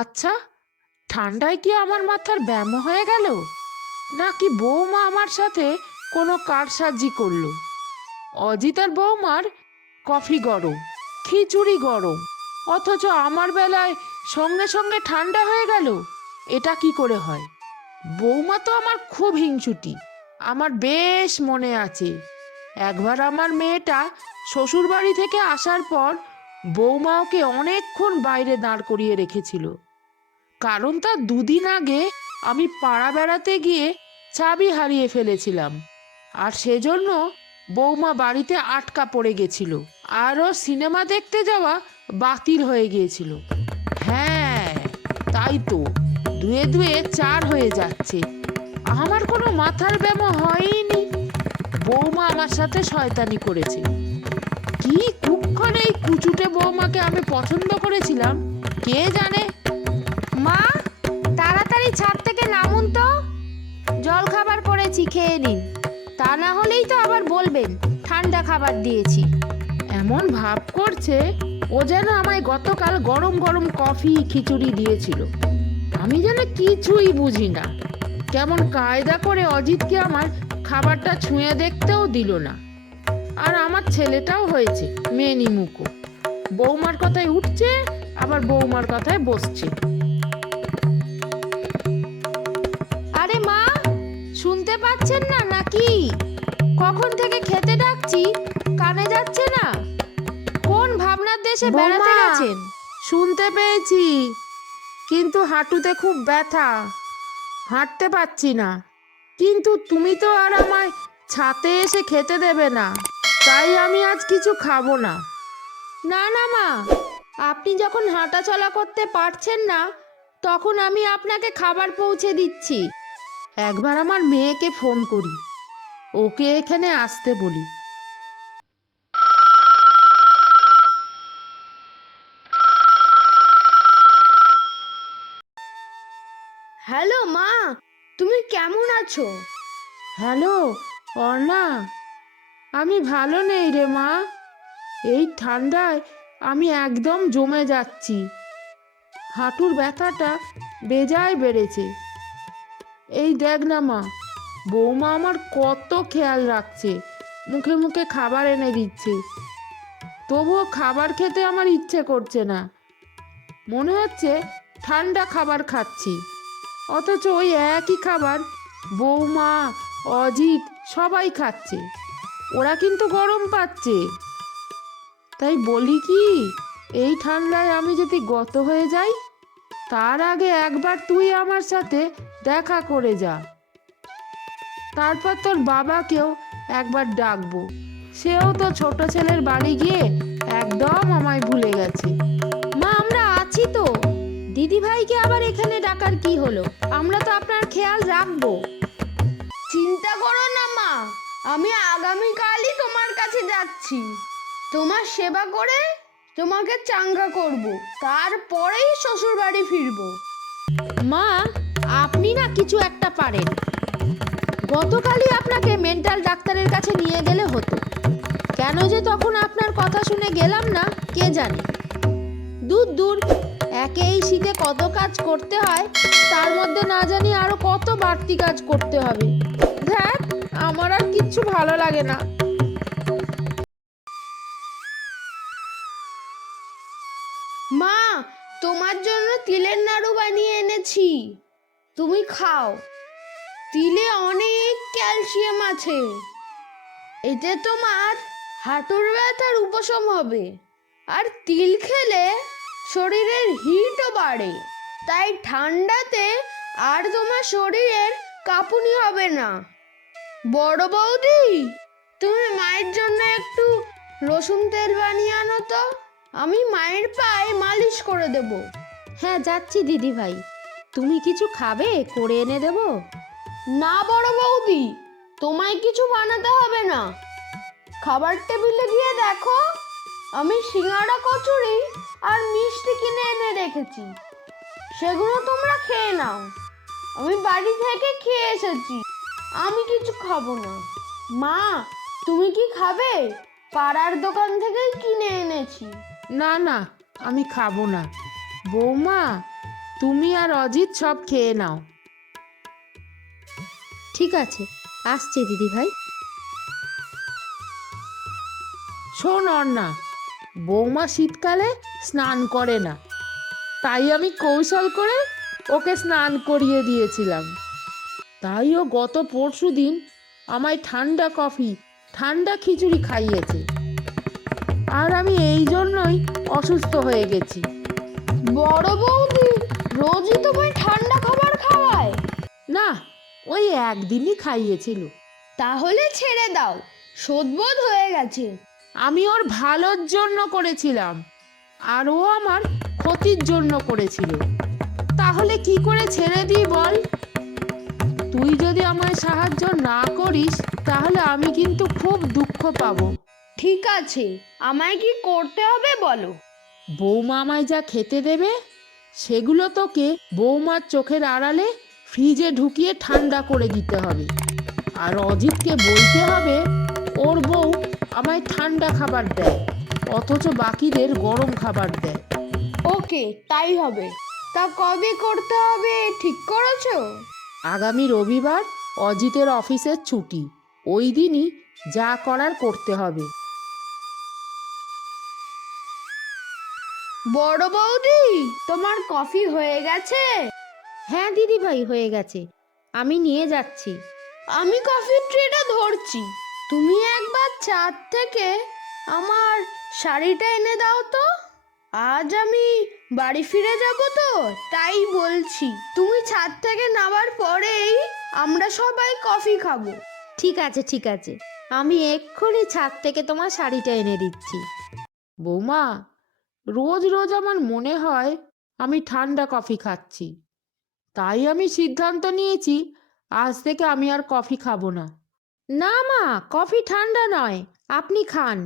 আচ্ছা, ঠান্ডায় কি আমার মাথার ব্যায়াম হয়ে গেল, নাকি বৌমা আমার সাথে কোনো কারসাজি করলো? অজিত আর বৌমার কফি গরম, খিচুড়ি গরম, অথচ আমার বেলায় সঙ্গে সঙ্গে ঠান্ডা হয়ে গেল। এটা কি করে হয়? বৌমা তো আমার খুব হিংসুটি। আমার বেশ মনে আছে, একবার আমার মেয়েটা শ্বশুর বাড়ি থেকে আসার পর বৌমা ওকে অনেকক্ষণ বাইরে দাঁড় করিয়ে রেখেছিল। কারণ তার দুদিন আগে আমি পাড়া বেড়াতে গিয়ে চাবি হারিয়ে ফেলেছিলাম, আর সেজন্য বৌমা বাড়িতে আটকা পড়ে গেছিল। আরও সিনেমা দেখতে যাওয়া বাতিল হয়ে গিয়েছিল। হ্যাঁ, তাই তো, দুয়ে দুয়ে চার হয়ে যাচ্ছে। আমার কোনো মাথার ব্যামো হয়নি। বৌমা আমার সাথে শয়তানি করেছে। কি কুক্ষণ এই কুচুটে বৌমাকে আমি পছন্দ করেছিলাম কে জানে। মা, তাড়াতাড়ি ছাদ থেকে নামুন তো। জল খাবার করেছি, খেয়ে নিন। তা না হলেই তো আবার বলবেন ঠান্ডা খাবার দিয়েছি। এমন ভাব করছে ও যেন আমায় গতকাল গরম গরম কফি খিচুড়ি দিয়েছিল। আমি যেন কিছুই বুঝি না। কেমন কায়দা করে অজিতকে আমার খাবারটা ছুঁয়ে দেখতেও দিল না। আর আমার ছেলেটাও হয়েছে মেনিমুখো, বৌমার কথায় উঠছে আবার বৌমার কথায় বসছে। আরে মা, শুনতে পাচ্ছেন না নাকি? কখন থেকে খেতে ডাকছি, কানে যাচ্ছে না? কোন ভাবনার দেশে বেড়াতে বৌমা, গেছেন? শুনতে পেয়েছি, কিন্তু হাঁটুতে খুব ব্যথা, হাঁটতে পারছি না। কিন্তু তুমি তো আর আমায় ছাতে এসে খেতে দেবে না, তাই আমি আজ কিছু খাবো না। না না মা, আপনি যখন হাঁটা চলা করতে পারছেন না, তখন আমি আপনাকে খাবার পৌঁছে দিচ্ছি। একবার আমার মেয়েকে ফোন করি, ওকে এখানে আসতে বলি। হ্যালো মা, তুমি কেমন আছো? হ্যালো অর্ণা, আমি ভালো নেই রে মা। এই ঠান্ডায় আমি একদম জমে যাচ্ছি। হাঁটুর ব্যথাটা বেজায় বেড়েছে। এই দেখ না মা, বৌমা আমার কত খেয়াল রাখছে, মুখে মুখে খাবার এনে দিচ্ছে, তবুও খাবার খেতে আমার ইচ্ছে করছে না। মনে হচ্ছে ঠান্ডা খাবার খাচ্ছি, অথচ ওই একই খাবার বৌমা, অজিত সবাই খাচ্ছে। ওরা কিন্তু গরম পাচ্ছে। তাই বলি কি, এই ঠান্ডায় আমি যদি গত হয়ে যাই, তার আগে একবার তুই আমার সাথে দেখা করে যা। তারপর তোর বাবাকেও একবার ডাকবো, সেও তো ছোট ছেলের বাড়ি গিয়ে একদম আমায় ভুলে গেছে। মা, আমরা আছি তো। দিদি ভাইকে আবার এখানে ডাকার কি হলো? আমরা তো আপনার খেয়াল রাখবো। চিন্তা করো না মা, আমি আগামীকালই তোমার কাছে যাচ্ছি। তোমার সেবা করে তোমাকে চাঙ্গা করব, তারপরেই শ্বশুর বাড়ি ফিরবো। মা, আপনি না কিছু একটা পারেন। গতকালই আপনাকে মেন্টাল ডাক্তারের কাছে নিয়ে গেলে হতো। কেন যে তখন আপনার কথা শুনে গেলাম না কে জানে। দূর দূর, একে এই শীতে কত কাজ করতে হয়, তার মধ্যে না জানি আরো কত বাড়তি কাজ করতে হবে। ধ্যাৎ, আমার আর কিচ্ছু ভালো লাগে না। মা, তোমার জন্য তিলের নাড়ু বানিয়ে এনেছি, তুমি খাও। তিলে অনেক ক্যালসিয়াম আছে, এতে তোমার হাঁটুর ব্যথার উপশম হবে। আর তিল খেলে শরীরের হিটও বাড়ে, তাই ঠান্ডাতে আর তোমার শরীরের কাঁপুনি হবে না। বড় বৌদি, তুমি মায়ের জন্য একটু রসুন তেল বানিয়ে আনো তো, আমি মায়ের পায়ে মালিশ করে দেব। হ্যাঁ, যাচ্ছি দিদি ভাই। তুমি কিছু খাবে, করে এনে দেব? না বড় বৌদি, তোমায় কিছু বানাতে হবে না। খাবার টেবিলে গিয়ে দেখো, আমি সিঙ্গাড়া, কচুরি আর মিষ্টি কিনে এনে রেখেছি, সেগুলো তোমরা খেয়ে নাও। আমি বাড়ি থেকে খেয়ে এসেছি, আমি কিছু খাবো না। মা, তুমি কি খাবে? পাড়ার দোকান থেকেই কিনে এনেছি। না না, আমি খাবো না। বৌমা, তুমি আর অজিত সব খেয়ে নাও। ঠিক আছে, আসছে দিদি ভাই। শোন অর্ণা, বৌমা শীতকালে স্নান করে না, তাই আমি কৌশল করে ওকে স্নান করিয়ে দিয়েছিলাম। তাই ও গত পরশুদিন আমায় ঠান্ডা কফি, ঠান্ডা খিচুড়ি খাইয়েছে, আর আমি এই জন্যই অসুস্থ হয়ে গেছি। বড় বৌদি রোজই তোমায় ঠান্ডা খাবার খাওয়ায়? না, ওই একদিনই খাইয়েছিল। তাহলে ছেড়ে দাও, শোধবোধ হয়ে গেছে। আমি ওর ভালোর জন্য করেছিলাম, আর ও আমার ক্ষতির জন্য করেছিল। তাহলে কি করে ছেড়ে দিই বল? তুই যদি আমায় সাহায্য না করিস তাহলে আমি কিন্তু খুব দুঃখ পাবো। ঠিক আছে, আমায় কি করতে হবে বলো। বৌমা আমায় যা খেতে দেবে সেগুলো তোকে বৌমার চোখের আড়ালে ফ্রিজে ঢুকিয়ে ঠান্ডা করে দিতে হবে। আর অজিতকে বলতে হবে ওর বউ আমায় ঠান্ডা খাবার দেয়, অথচ বাকিদের গরম খাবার দেয়। ওকে, তাই হবে। তা কবে করতে হবে ঠিক করেছো? আগামী রবিবার অজিতের অফিসের ছুটি, ওই দিনই যা করার করতে হবে। বড় বৌদি, তোমার কফি হয়ে গেছে? হ্যাঁ দিদি ভাই, হয়ে গেছে, আমি নিয়ে যাচ্ছি। আমি কফির ট্রেটা ধরছি, তুমি একবার ছাদ থেকে আমার শাড়িটা এনে দাও তো। আজ আমি বাড়ি ফিরে যাব তো, তাই বলছি। তুমি ছাদ থেকে নামার পরেই আমরা সবাই কফি খাবো। ঠিক আছে ঠিক আছে, আমি এক্ষুনি ছাদ থেকে তোমার শাড়িটা এনে দিচ্ছি। বৌমা, রোজ রোজ আমার মনে হয় আমি ঠান্ডা কফি খাচ্ছি, তাই আমি সিদ্ধান্ত নিয়েছি আজ থেকে আমি আর কফি খাবো না। না মা, কফি ঠান্ডা নয়, আপনি খান।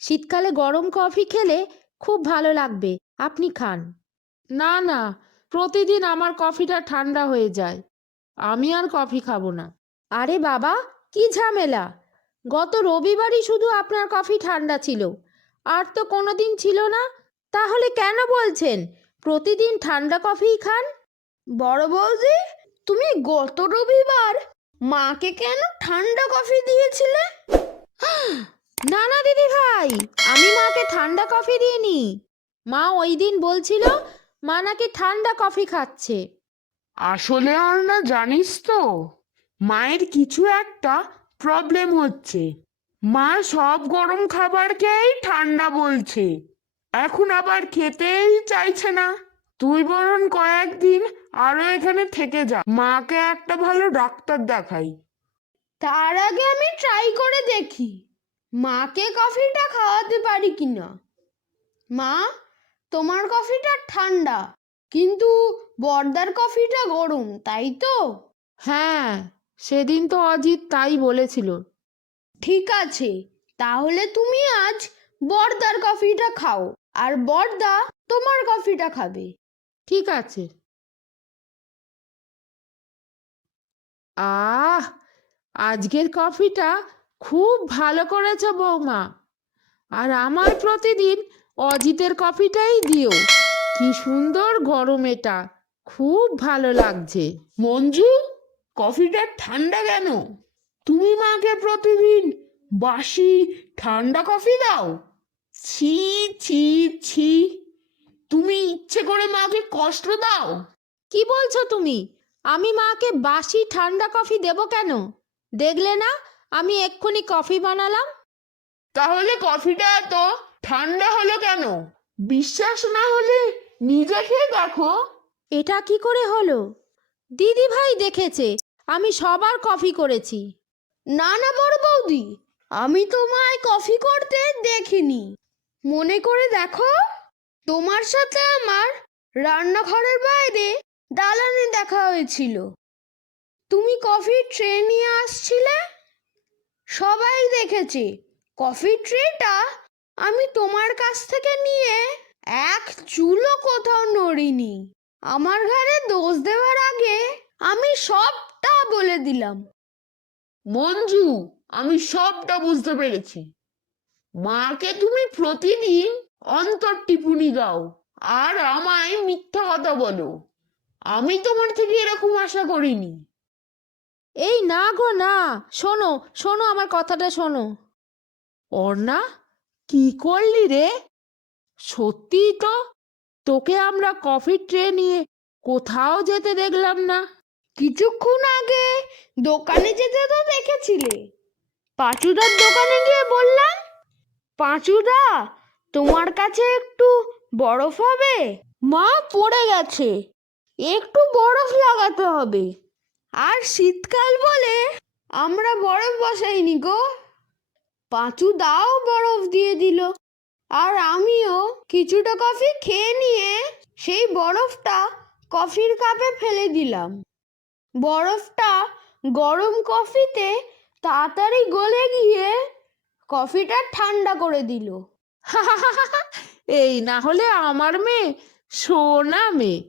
শীতকালে গরম কফি খেলে খুব ভালো লাগবে, আপনি খান। না না, প্রতিদিন আমার কফিটা ঠান্ডা হয়ে যায়, আমি আর কফি খাবো না। আরে বাবা, কি ঝামেলা! গত রবিবারই শুধু আপনার কফি ঠান্ডা ছিল, আর তো কোনোদিন ছিল না। তাহলে কেন বলছেন প্রতিদিন ঠান্ডা কফিই খান? বড় বৌদি, তুমি গত রবিবার মাকে কেন ঠান্ডা কফি দিয়েছিলে? না না দিদি ভাই, আমি মাকে ঠান্ডা কফি দিইনি। মা ওই দিন বলছিল মা নাকি ঠান্ডা কফি খাচ্ছে। আসলে আর না, জানিস তো, মায়ের কিছু একটা প্রবলেম হচ্ছে। মা সব গরম খাবারকেই ঠান্ডা বলছে, এখন আবার খেতেই চাইছে না। তুই বরং কয়েকদিন আরো এখানে থেকে যা, মাকে একটা ভালো ডাক্তার দেখাই। তার আগে আমি ট্রাই করে দেখি মাকে কফিটা খাওয়াতে পারি কিনা। মা, তোমার কফিটা ঠান্ডা, কিন্তু বর্দার কফিটা গরম, তাই তো? হ্যাঁ, সেদিন তো অজিত তাই বলেছিল। ঠিক আছে, তাহলে তুমি আজ বর্দার কফিটা খাও, আর বর্দা তোমার কফিটা খাবে। ঠিক আছে। আহ, আজকের কফিটা খুব ভালো করেছো বৌমা। আর আমার প্রতিদিন অজিতের কফিটাই দিও। কি সুন্দর গরম এটা, খুব ভালো লাগছে। মঞ্জু, কফিটা ঠান্ডা কেন? তুমি মাকে প্রতিদিন বাসি ঠান্ডা কফি দাও? ছি ছি ছি, তুমি ইচ্ছে করে মাকে কষ্ট দাও। কি বলছো তুমি? আমি মাকে বাসি ঠান্ডা কফি দেব কেন? দেখলে না আমি এক্ষুনি কফি বানালাম। তাহলে কফিটা এত ঠান্ডা হলো কেন? বিশ্বাস না হলে নিজে খেয়ে দেখো। এটা কি করে হলো? দিদি ভাই দেখেছে আমি সবার কফি করেছি। না না বড় বৌদি, আমি তোমায় কফি করতে দেখিনি। মনে করে দেখো, তোমার সাথে আমার রান্নাঘরের বাইরে দালানে দেখা হয়েছিল। তুমি কফির ট্রে নিয়ে আসছিলে, সবাই দেখেছে। কফির ট্রেটা আমি তোমার কাছ থেকে নিয়ে এক চুলও কোথাও নড়িনি। আমার ঘাড়ে দোষ দেওয়ার আগে আমি সবটা বলে দিলাম। মঞ্জু, আমি সবটা বুঝতে পেরেছি। মাকে তুমি প্রতিদিন অন্তর টিপুনি দাও আর আমায় মিথ্যা কথা বলো। আমি তোমার থেকে এরকম আশা করিনি। এই না গো না, শোনো শোনো আমার কথাটা শোনো। অর্ণা, কি করলি রে? সত্যি তো, তোকে আমরা কফি ট্রে নিয়ে কোথাও যেতে দেখলাম না। কিছুক্ষণ আগে দোকানে যেতে তো দেখেছিলে। পাঁচুদার দোকানে গিয়ে বললাম, পাঁচুদা তোমার কাছে একটু বরফ হবে? মা পড়ে গেছে, একটু বরফ লাগাতে হবে। আর শীতকাল বলে আমরা বরফ বসাইনি গো। পাঁচু দাও বরফ দিয়ে দিল, আর আমিও কিছুটা কফি খেয়ে নিয়ে সেই বরফটা কফির কাপে ফেলে দিলাম। বরফটা গরম কফিতে তাড়াতাড়ি গলে গিয়ে কফিটা ঠান্ডা করে দিল। এই না হলে আমার মেয়ে, সোনা মেয়ে।